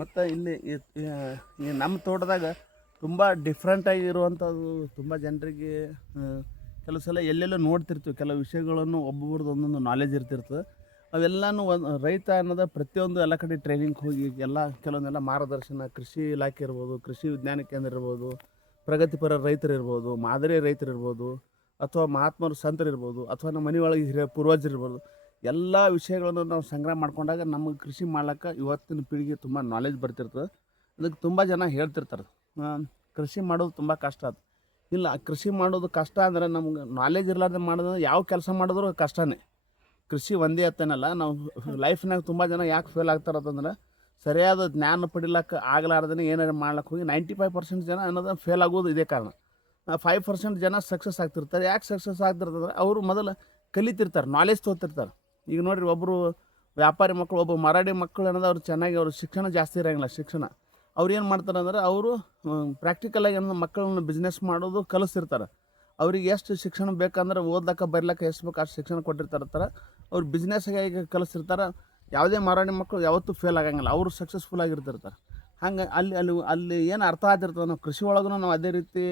ಮತ್ತು ಇಲ್ಲಿ ಈ ನಮ್ಮ ತೋಟದಾಗ ತುಂಬ ಡಿಫ್ರೆಂಟಾಗಿ ಇರುವಂಥದ್ದು ತುಂಬ ಜನರಿಗೆ ಕೆಲವು ಸಲ ಎಲ್ಲೆಲ್ಲೋ ನೋಡ್ತಿರ್ತೀವಿ. ಕೆಲವು ವಿಷಯಗಳನ್ನು ಒಬ್ಬೊಬ್ರದ್ದು ಒಂದೊಂದು ನಾಲೆಜ್ ಇರ್ತಿರ್ತದೆ. ಅವೆಲ್ಲನೂ ಒಂದು ರೈತ ಅನ್ನೋದು ಪ್ರತಿಯೊಂದು ಎಲ್ಲ ಕಡೆ ಟ್ರೈನಿಂಗ್ ಹೋಗಿ ಎಲ್ಲ ಕೆಲವೊಂದೆಲ್ಲ ಮಾರ್ಗದರ್ಶನ ಕೃಷಿ ಇಲಾಖೆ ಇರ್ಬೋದು, ಕೃಷಿ ವಿಜ್ಞಾನ ಕೇಂದ್ರ ಇರ್ಬೋದು, ಪ್ರಗತಿಪರ ರೈತರು ಇರ್ಬೋದು, ಮಾದರಿ ರೈತರು ಇರ್ಬೋದು, ಅಥವಾ ಮಹಾತ್ಮರು ಸಂತರು ಇರ್ಬೋದು, ಅಥವಾ ನಮ್ಮ ಮನೆಯೊಳಗೆ ಹಿರಿಯ ಪೂರ್ವಜರು ಇರ್ಬೋದು. ಎಲ್ಲ ವಿಷಯಗಳನ್ನು ನಾವು ಸಂಗ್ರಹ ಮಾಡ್ಕೊಂಡಾಗ ನಮಗೆ ಕೃಷಿ ಮಾಡ್ಲಿಕ್ಕೆ ಇವತ್ತಿನ ಪೀಳಿಗೆ ತುಂಬ ನಾಲೆಜ್ ಬರ್ತಿರ್ತದೆ. ಅದಕ್ಕೆ ತುಂಬ ಜನ ಹೇಳ್ತಿರ್ತಾರೆ ಕೃಷಿ ಮಾಡೋದು ತುಂಬ ಕಷ್ಟ ಅದು. ಇಲ್ಲ, ಕೃಷಿ ಮಾಡೋದು ಕಷ್ಟ ಅಂದರೆ ನಮ್ಗೆ ನಾಲೆಜ್ ಇರಲಾರ್ದೆ ಮಾಡೋದು ಯಾವ ಕೆಲಸ ಮಾಡಿದ್ರು ಕಷ್ಟನೇ. ಕೃಷಿ ಒಂದೇ ಅತ್ತನಲ್ಲ, ನಾವು ಲೈಫ್ನಾಗ ತುಂಬ ಜನ ಯಾಕೆ ಫೇಲ್ ಆಗ್ತಾರಂತಂದ್ರೆ ಸರಿಯಾದ ಜ್ಞಾನ ಪಡಿಲಕ್ಕೆ ಆಗಲಾರ್ದೇ ಏನಾರು ಮಾಡ್ಲಿಕ್ಕೆ ಹೋಗಿ 95% ಜನ ಅನ್ನೋದು ಫೇಲ್ ಆಗೋದು ಇದೇ ಕಾರಣ. 5% ಜನ ಸಕ್ಸಸ್ ಆಗ್ತಿರ್ತಾರೆ. ಯಾಕೆ ಸಕ್ಸಸ್ ಆಗ್ತಿರ್ತಂದ್ರೆ ಅವರು ಮೊದಲು ಕಲಿತಿರ್ತಾರೆ, ನಾಲೆಜ್ ತೊಗೊತಿರ್ತಾರೆ. ಈಗ ನೋಡಿರಿ, ಒಬ್ಬರು ವ್ಯಾಪಾರಿ ಮಕ್ಕಳು, ಒಬ್ಬ ಮರಾಠಿ ಮಕ್ಕಳು ಅನ್ನೋದು ಅವ್ರು ಚೆನ್ನಾಗಿ ಅವ್ರ ಶಿಕ್ಷಣ ಜಾಸ್ತಿ ಇರೋಂಗಿಲ್ಲ. ಶಿಕ್ಷಣ ಅವ್ರು ಏನು ಮಾಡ್ತಾರೆ ಅಂದರೆ ಅವರು ಪ್ರಾಕ್ಟಿಕಲಾಗಿ ಅನ್ನೋದು ಮಕ್ಕಳನ್ನ ಬಿಸ್ನೆಸ್ ಮಾಡೋದು ಕಲಿಸ್ತಿರ್ತಾರೆ. ಅವ್ರಿಗೆ ಎಷ್ಟು ಶಿಕ್ಷಣ ಬೇಕಂದ್ರೆ ಓದ್ಲಕ್ಕ ಬರ್ಲಕ್ಕ ಎಷ್ಟು ಬೇಕು ಅಷ್ಟು ಶಿಕ್ಷಣ ಕೊಟ್ಟಿರ್ತಾರೆ. ಅವ್ರು ಬಿಸ್ನೆಸ್ಗಾಗಿ ಕಲಿಸ್ತಿರ್ತಾರೆ. ಯಾವುದೇ ಮರಾಠಿ ಮಕ್ಕಳು ಯಾವತ್ತೂ ಫೇಲ್ ಆಗಂಗಿಲ್ಲ, ಅವರು ಸಕ್ಸಸ್ಫುಲ್ ಆಗಿರ್ತಿರ್ತಾರೆ. ಹಂಗೆ ಅಲ್ಲಿ ಏನು ಅರ್ಥ ಆಗ್ತಿರ್ತದೆ, ನಾವು ಕೃಷಿ ಒಳಗೂ ನಾವು ಅದೇ ರೀತಿ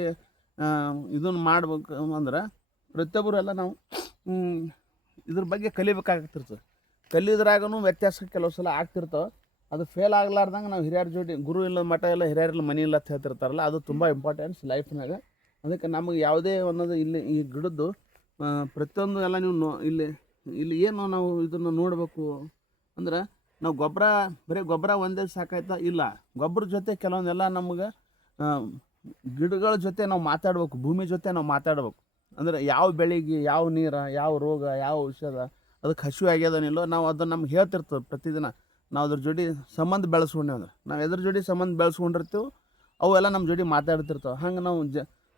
ಇದನ್ನು ಮಾಡ್ಬೇಕು ಅಂದ್ರೆ ಪ್ರತಿಯೊಬ್ಬರು ಎಲ್ಲ ನಾವು ಇದ್ರ ಬಗ್ಗೆ ಕಲಿಬೇಕಾಗ್ತಿರ್ತದೆ. ಕಲಿಯೋದ್ರಾಗೂ ವ್ಯತ್ಯಾಸ ಕೆಲವು ಸಲ ಆಗ್ತಿರ್ತವೆ. ಅದು ಫೇಲ್ ಆಗಲಾರ್ದಂಗೆ ನಾವು ಹಿರಿಯರ ಜೋಡಿ, ಗುರು ಇಲ್ಲ ಮಠ ಇಲ್ಲ, ಹಿರಿಯರಿಲ್ಲ ಮನೆ ಇಲ್ಲ ಅಂತ ಹೇಳ್ತಿರ್ತಾರಲ್ಲ, ಅದು ತುಂಬ ಇಂಪಾರ್ಟೆನ್ಸ್ ಲೈಫ್ನಾಗ. ಅದಕ್ಕೆ ನಮಗೆ ಯಾವುದೇ ಅನ್ನೋದು ಇಲ್ಲಿ ಈ ಗಿಡದ್ದು ಪ್ರತಿಯೊಂದು ಎಲ್ಲ ನೀವು ಇಲ್ಲಿ ಏನು ನಾವು ಇದನ್ನು ನೋಡಬೇಕು ಅಂದ್ರೆ, ನಾವು ಬರೀ ಗೊಬ್ಬರ ಒಂದೇ ಸಾಕಾಯ್ತಾ? ಇಲ್ಲ, ಗೊಬ್ಬರ ಜೊತೆ ಕೆಲವೊಂದೆಲ್ಲ ನಮಗೆ ಗಿಡಗಳ ಜೊತೆ ನಾವು ಮಾತಾಡ್ಬೇಕು, ಭೂಮಿ ಜೊತೆ ನಾವು ಮಾತಾಡ್ಬೇಕು. ಅಂದರೆ ಯಾವ ಬೆಳೆಗೆ ಯಾವ ನೀರು, ಯಾವ ರೋಗ, ಯಾವ ಔಷಧ, ಅದಕ್ಕೆ ಹಸಿವು ಆಗ್ಯದನಿಲ್ಲೋ ನಾವು ಅದನ್ನು ನಮ್ಗೆ ಹೇಳ್ತಿರ್ತದೆ ಪ್ರತಿದಿನ. ನಾವು ಅದ್ರ ಜೋಡಿ ಸಂಬಂಧ ಬೆಳೆಸ್ಕೊಂಡೇವೆ ಅಂದ್ರೆ, ನಾವು ಎದ್ರ ಜೋಡಿ ಸಂಬಂಧ ಬೆಳೆಸ್ಕೊಂಡಿರ್ತೀವಿ ಅವೆಲ್ಲ ನಮ್ಮ ಜೋಡಿ ಮಾತಾಡ್ತಿರ್ತವೆ. ಹಂಗೆ ನಾವು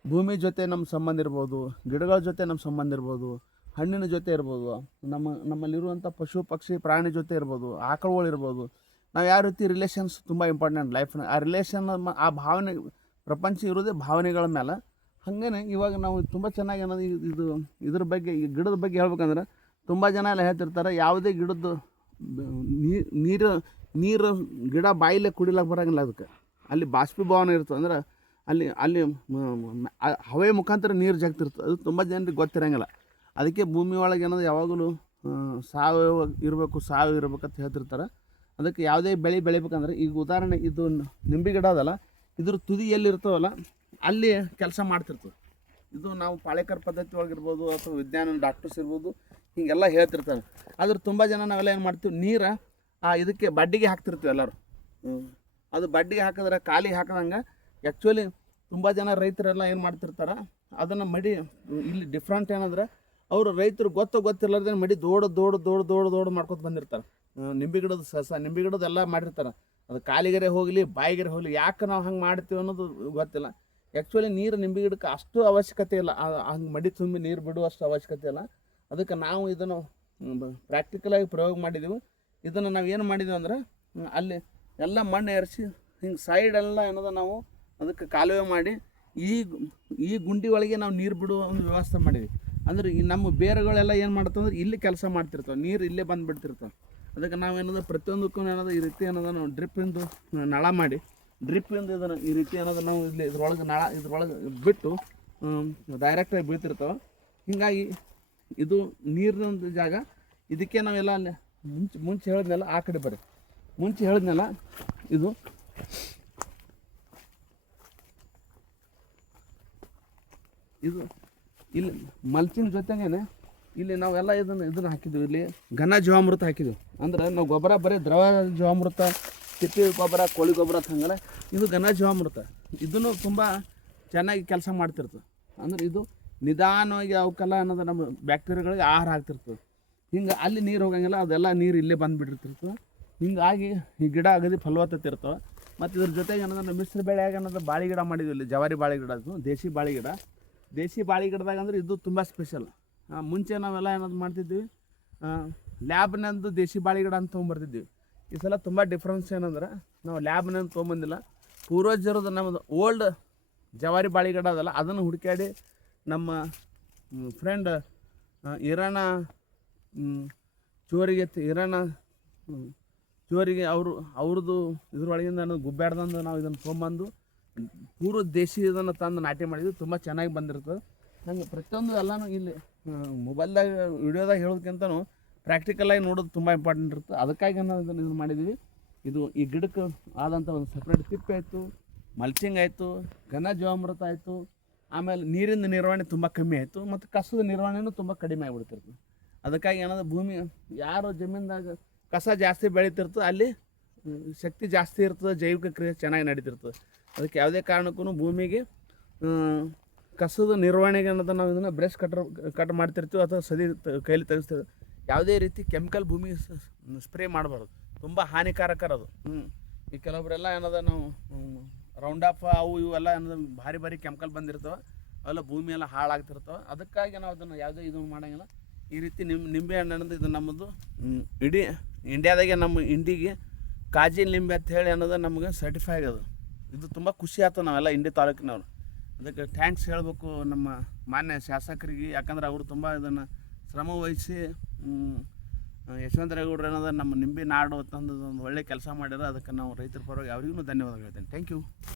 ಭೂಮಿ ಜೊತೆ ನಮ್ಮ ಸಂಬಂಧ ಇರ್ಬೋದು, ಗಿಡಗಳ ಜೊತೆ ನಮ್ಮ ಸಂಬಂಧ ಇರ್ಬೋದು, ಹಣ್ಣಿನ ಜೊತೆ ಇರ್ಬೋದು, ನಮ್ಮಲ್ಲಿರುವಂಥ ಪಶು ಪಕ್ಷಿ ಪ್ರಾಣಿ ಜೊತೆ ಇರ್ಬೋದು, ಆಕಳುಗಳು ಇರ್ಬೋದು. ನಾವು ಯಾವ ರೀತಿ ರಿಲೇಷನ್ಸ್ ತುಂಬ ಇಂಪಾರ್ಟೆಂಟ್ ಲೈಫ್ನ. ಆ ರಿಲೇಷನ್, ಆ ಭಾವನೆ, ಪ್ರಪಂಚ ಇರೋದೇ ಭಾವನೆಗಳ ಮೇಲೆ. ಹಾಗೇ ಇವಾಗ ನಾವು ತುಂಬ ಚೆನ್ನಾಗಿ ಅನ್ನೋದು ಇದ್ರ ಬಗ್ಗೆ, ಈ ಗಿಡದ ಬಗ್ಗೆ ಹೇಳ್ಬೇಕಂದ್ರೆ ತುಂಬ ಜನ ಎಲ್ಲ ಹೇಳ್ತಿರ್ತಾರೆ, ಯಾವುದೇ ಗಿಡದ್ದು ನೀರು ಗಿಡ ಬಾಯಿಲೆ ಕುಡಿಲಕ್ಕೆ ಬರೋಂಗಿಲ್ಲ. ಅದಕ್ಕೆ ಅಲ್ಲಿ ಬಾಷ್ಪೀಭವನ ಇರ್ತದೆ. ಅಂದ್ರೆ ಅಲ್ಲಿ ಹವೆ ಮುಖಾಂತರ ನೀರು ಜಾಗ್ತಿರ್ತದೆ. ಅದು ತುಂಬ ಜನರಿಗೆ ಗೊತ್ತಿರೋಂಗಿಲ್ಲ. ಅದಕ್ಕೆ ಭೂಮಿ ಒಳಗೆ ಅನ್ನೋದು ಯಾವಾಗಲೂ ಸಾವಯವ ಇರ್ಬೇಕಂತ ಹೇಳ್ತಿರ್ತಾರೆ. ಅದಕ್ಕೆ ಯಾವುದೇ ಬೆಳಿಬೇಕಂದ್ರೆ, ಈಗ ಉದಾಹರಣೆ ಇದು ನಿಂಬೆ ಗಿಡ ಅದಲ್ಲ, ಇದ್ರ ತುದಿ ಎಲ್ಲಿರ್ತವಲ್ಲ ಅಲ್ಲಿ ಕೆಲಸ ಮಾಡ್ತಿರ್ತದೆ. ಇದು ನಾವು ಪಾಳೇಕರ್ ಪದ್ಧತಿ ಒಳಗಿರ್ಬೋದು, ಅಥವಾ ವಿಜ್ಞಾನ ಡಾಕ್ಟರ್ಸ್ ಇರ್ಬೋದು, ಹೀಗೆಲ್ಲ ಹೇಳ್ತಿರ್ತಾರೆ. ಆದ್ರೆ ತುಂಬ ಜನ ನಾವೆಲ್ಲ ಏನು ಮಾಡ್ತೀವಿ, ನೀರು ಇದಕ್ಕೆ ಬಡ್ಡಿಗೆ ಹಾಕ್ತಿರ್ತೀವಿ ಎಲ್ಲರೂ. ಅದು ಬಡ್ಡಿಗೆ ಹಾಕಿದ್ರೆ ಕಾಲಿಗೆ ಹಾಕದಂಗೆ ಆ್ಯಕ್ಚುಲಿ ತುಂಬ ಜನ ರೈತರೆಲ್ಲ ಏನು ಮಾಡ್ತಿರ್ತಾರೆ, ಅದನ್ನು ಮಡಿ ಇಲ್ಲಿ ಡಿಫ್ರೆಂಟ್ ಏನಂದ್ರೆ, ಅವರು ರೈತರು ಗೊತ್ತಿರ್ಲಾರ್ದೆ ಮಡಿ ದೋಡ್ ಮಾಡ್ಕೊತ ಬಂದಿರ್ತಾರೆ. ನಿಂಬೆ ಗಿಡದ ಎಲ್ಲ ಮಾಡಿರ್ತಾರೆ. ಅದು ಕಾಲಿಗೆರೆ ಹೋಗಲಿ ಬಾಯಿಗೆರೆ ಹೋಗಲಿ, ಯಾಕೆ ನಾವು ಹಂಗೆ ಮಾಡ್ತೀವಿ ಅನ್ನೋದು ಗೊತ್ತಿಲ್ಲ. ಆ್ಯಕ್ಚುಲಿ ನೀರು ನಿಂಬೆ ಗಿಡಕ್ಕೆ ಅಷ್ಟು ಅವಶ್ಯಕತೆ ಇಲ್ಲ, ಹಂಗೆ ಮಡಿ ತುಂಬಿ ನೀರು ಬಿಡುವಷ್ಟು ಅವಶ್ಯಕತೆ ಇಲ್ಲ. ಅದಕ್ಕೆ ನಾವು ಇದನ್ನು ಪ್ರಾಕ್ಟಿಕಲಾಗಿ ಪ್ರಯೋಗ ಮಾಡಿದ್ದೀವಿ. ಇದನ್ನು ನಾವು ಏನು ಮಾಡಿದ್ದೀವಿ ಅಂದ್ರೆ, ಅಲ್ಲಿ ಎಲ್ಲ ಮಣ್ಣು ಎರೆಸಿ ಹಿಂಗೆ ಸೈಡೆಲ್ಲ ಏನದ ನಾವು ಅದಕ್ಕೆ ಕಾಲುವೆ ಮಾಡಿ ಈ ಗುಂಡಿ ಒಳಗೆ ನಾವು ನೀರು ಬಿಡುವ ಒಂದು ವ್ಯವಸ್ಥೆ ಮಾಡಿದ್ವಿ. ಅಂದ್ರೆ ಈ ನಮ್ಮ ಬೇರುಗಳೆಲ್ಲ ಏನು ಮಾಡ್ತಂದ್ರೆ ಇಲ್ಲಿ ಕೆಲಸ ಮಾಡ್ತಿರ್ತವೆ, ನೀರು ಇಲ್ಲೇ ಬಂದುಬಿಡ್ತಿರ್ತವೆ. ಅದಕ್ಕೆ ನಾವೇನದ ಪ್ರತಿಯೊಂದಕ್ಕೂ ಏನದ ಈ ರೀತಿ ಏನದ ನಾವು ಡ್ರಿಪ್ಪಿಂದು ನಳ ಮಾಡಿ, ಡ್ರಿಪ್ಪಿಂದ ಇದನ್ನು ಈ ರೀತಿ ಏನದ ನಾವು ಇಲ್ಲಿ ಇದ್ರೊಳಗೆ ಬಿಟ್ಟು ಡೈರೆಕ್ಟಾಗಿ ಬೀಳ್ತಿರ್ತವೆ. ಹೀಗಾಗಿ ಇದು ನೀರಿನೊಂದು ಜಾಗ. ಇದಕ್ಕೆ ನಾವೆಲ್ಲ ಅಲ್ಲಿ ಮುಂಚೆ ಹೇಳಿದ್ನಲ್ಲ, ಆ ಕಡೆ ಬರ್ರಿ, ಮುಂಚೆ ಹೇಳಿದ್ನಲ್ಲ, ಇದು ಇಲ್ಲಿ ಮಲ್ಚಿನ ಜೊತೆಗೇನೆ ಇಲ್ಲಿ ನಾವೆಲ್ಲ ಇದನ್ನು ಹಾಕಿದ್ವಿ. ಇಲ್ಲಿ ಘನ ಜೀವಾಮೃತ ಹಾಕಿದ್ವಿ. ಅಂದ್ರೆ ನಾವು ಗೊಬ್ಬರ ಬರೀ ದ್ರವ ಜೀವಾಮೃತ, ತಿಪ್ಪಿ ಗೊಬ್ಬರ, ಕೋಳಿ ಗೊಬ್ಬರ ಅಂತ ಹಂಗಲ್ಲ, ಇದು ಘನ ಜೀವಾಮೃತ. ಇದನ್ನು ತುಂಬ ಚೆನ್ನಾಗಿ ಕೆಲಸ ಮಾಡ್ತಿರ್ತದೆ. ಅಂದ್ರೆ ಇದು ನಿಧಾನವಾಗಿ ಅವಕ್ಕೆಲ್ಲ ಅನ್ನೋದು ನಮ್ಮ ಬ್ಯಾಕ್ಟೀರಿಯಾಗಳಿಗೆ ಆಹಾರ ಆಗ್ತಿರ್ತದೆ. ಹಿಂಗೆ ಅಲ್ಲಿ ನೀರು ಹೋಗಂಗಿಲ್ಲ, ಅದೆಲ್ಲ ನೀರು ಇಲ್ಲೇ ಬಂದುಬಿಟ್ಟಿರ್ತಿರ್ತವೆ. ಹಿಂಗಾಗಿ ಈ ಗಿಡ ಅಗದಿ ಫಲವತ್ತತೆ ಇರ್ತವೆ. ಮತ್ತು ಇದ್ರ ಜೊತೆಗೆ ಅನ್ನೋದು ಮಿಶ್ರ ಬೆಳೆಯಾಗ ಅನ್ನೋದು ಬಾಳೆ ಗಿಡ ಮಾಡಿದ್ವಿ. ಇಲ್ಲಿ ಜವಾರಿ ಬಾಳೆ ಗಿಡ, ಅದು ದೇಶಿ ಬಾಳೆ ಗಿಡ. ದೇಶಿ ಬಾಳೆ ಗಿಡದಾಗ ಅಂದ್ರೆ ಇದು ತುಂಬ ಸ್ಪೆಷಲ್. ಮುಂಚೆ ನಾವೆಲ್ಲ ಏನಾದ್ರು ಮಾಡ್ತಿದ್ವಿ, ಲ್ಯಾಬ್ನಂದು ದೇಶಿ ಬಾಳೆ ಗಿಡ ಅಂತ ತೊಗೊಂಬರ್ತಿದ್ವಿ. ಈ ಸಲ ತುಂಬ ಡಿಫ್ರೆನ್ಸ್ ಏನಂದ್ರೆ, ನಾವು ಲ್ಯಾಬ್ನಂದು ತೊಗೊಂಬಂದಿಲ್ಲ. ಪೂರ್ವಜರದು ನಮ್ಮದು ಓಲ್ಡ್ ಜವಾರಿ ಬಾಳೆ ಗಿಡ ಅದಲ್ಲ, ಅದನ್ನು ಹುಡುಕಾಡಿ ನಮ್ಮ ಫ್ರೆಂಡ್ ಈರಣ್ಣ ಚೋರಿಗೆತ್ತಿ ಈರಣ್ಣ ಜೋರಿಗೆ ಅವ್ರದ್ದು ಇದ್ರೊಳಗಿಂದ ಗುಬ್ಬ್ಯಾಡ್ದಂದು ನಾವು ಇದನ್ನು ತೊಗೊಂಬಂದು ಪೂರ್ವ ದೇಶಿ ಇದನ್ನು ತಂದು ನಾಟಿ ಮಾಡಿದ್ವಿ. ತುಂಬ ಚೆನ್ನಾಗಿ ಬಂದಿರ್ತದೆ. ನಂಗೆ ಪ್ರತಿಯೊಂದು ಎಲ್ಲನೂ ಇಲ್ಲಿ ಮೊಬೈಲ್ದಾಗ ವಿಡಿಯೋದಾಗ ಹೇಳೋದಕ್ಕಿಂತನೂ ಪ್ರಾಕ್ಟಿಕಲಾಗಿ ನೋಡೋದು ತುಂಬ ಇಂಪಾರ್ಟೆಂಟ್ ಇರುತ್ತೆ. ಅದಕ್ಕಾಗಿ ನಾವು ಇದನ್ನು ಮಾಡಿದ್ದೀವಿ. ಇದು ಈ ಗಿಡಕ್ಕೆ ಆದಂಥ ಒಂದು ಸಪ್ರೇಟ್ ತಿಪ್ಪೆ ಆಯಿತು, ಮಲ್ಚಿಂಗ್ ಆಯಿತು, ಘನ ಜೀವಾಮೃತ ಆಯಿತು, ಆಮೇಲೆ ನೀರಿನ ನಿರ್ವಹಣೆ ತುಂಬ ಕಮ್ಮಿ ಆಯಿತು, ಮತ್ತು ಕಸದ ನಿರ್ವಹಣೆಯೂ ತುಂಬ ಕಡಿಮೆ ಆಗಿಬಿಡ್ತಿರ್ತದೆ. ಅದಕ್ಕಾಗಿ ಏನಾದ್ರು ಭೂಮಿ ಯಾರು ಜಮೀನ್ದಾಗ ಕಸ ಜಾಸ್ತಿ ಬೆಳೀತಿರ್ತದೆ ಅಲ್ಲಿ ಶಕ್ತಿ ಜಾಸ್ತಿ ಇರ್ತದೆ, ಜೈವಿಕ ಕ್ರಿಯೆ ಚೆನ್ನಾಗಿ ನಡೀತಿರ್ತದೆ. ಅದಕ್ಕೆ ಯಾವುದೇ ಕಾರಣಕ್ಕೂ ಭೂಮಿಗೆ ಕಸದ ನಿರ್ವಹಣೆಗೆ ಅನ್ನೋದು ನಾವು ಇದನ್ನು ಬ್ರಷ್ ಕಟ್ ಮಾಡ್ತಿರ್ತೀವಿ ಅಥವಾ ಕೈಲಿ ತೆಗೆಸ್ತೀವಿ. ಯಾವುದೇ ರೀತಿ ಕೆಮಿಕಲ್ ಭೂಮಿಗೆ ಸ್ಪ್ರೇ ಮಾಡಬಾರ್ದು, ತುಂಬ ಹಾನಿಕಾರಕರದು. ಈ ಕೆಲವೊಬ್ಬರೆಲ್ಲ ಏನದ ನಾವು ರೌಂಡ್ ಅಪ್ ಅವು ಇವೆಲ್ಲ ಏನದ ಭಾರಿ ಕೆಮಿಕಲ್ ಬಂದಿರ್ತವೆ, ಅವೆಲ್ಲ ಭೂಮಿ ಎಲ್ಲ ಹಾಳಾಗ್ತಿರ್ತವೆ. ಅದಕ್ಕಾಗಿ ನಾವು ಅದನ್ನು ಯಾವುದೇ ಇದು ಮಾಡೋಂಗಿಲ್ಲ. ಈ ರೀತಿ ನಿಂಬೆ ಹಣ್ಣು ಅನ್ನೋದು ಇದು ನಮ್ಮದು ಇಡೀ ಇಂಡಿಯಾದಾಗೆ ನಮ್ಮ ಇಂಡಿಗೆ ಕಾಜಿ ನಿಂಬೆ ಅಂತ ಹೇಳಿ ಅನ್ನೋದು ನಮಗೆ ಸರ್ಟಿಫೈ ಆಗೋದು. ಇದು ತುಂಬ ಖುಷಿ ಆಯ್ತು ನಾವೆಲ್ಲ ಇಂಡಿ ತಾಲೂಕಿನವ್ರು. ಅದಕ್ಕೆ ಥ್ಯಾಂಕ್ಸ್ ಹೇಳಬೇಕು ನಮ್ಮ ಮಾನ್ಯ ಶಾಸಕರಿಗೆ. ಯಾಕಂದ್ರೆ ಅವರು ತುಂಬ ಇದನ್ನು ಶ್ರಮ ವಹಿಸಿ ಯಶವಂತರೇಗೌಡರು ಏನದ ನಮ್ಮ ನಿಂಬೆ ನಾಡು ತಂದು ಒಂದು ಒಳ್ಳೆ ಕೆಲಸ ಮಾಡ್ಯಾರ. ಅದಕ್ಕೆ ನಾವು ರೈತರ ಪರವಾಗಿ ಅವರಿಗೂ ಧನ್ಯವಾದ ಹೇಳ್ತೇನೆ. Thank you.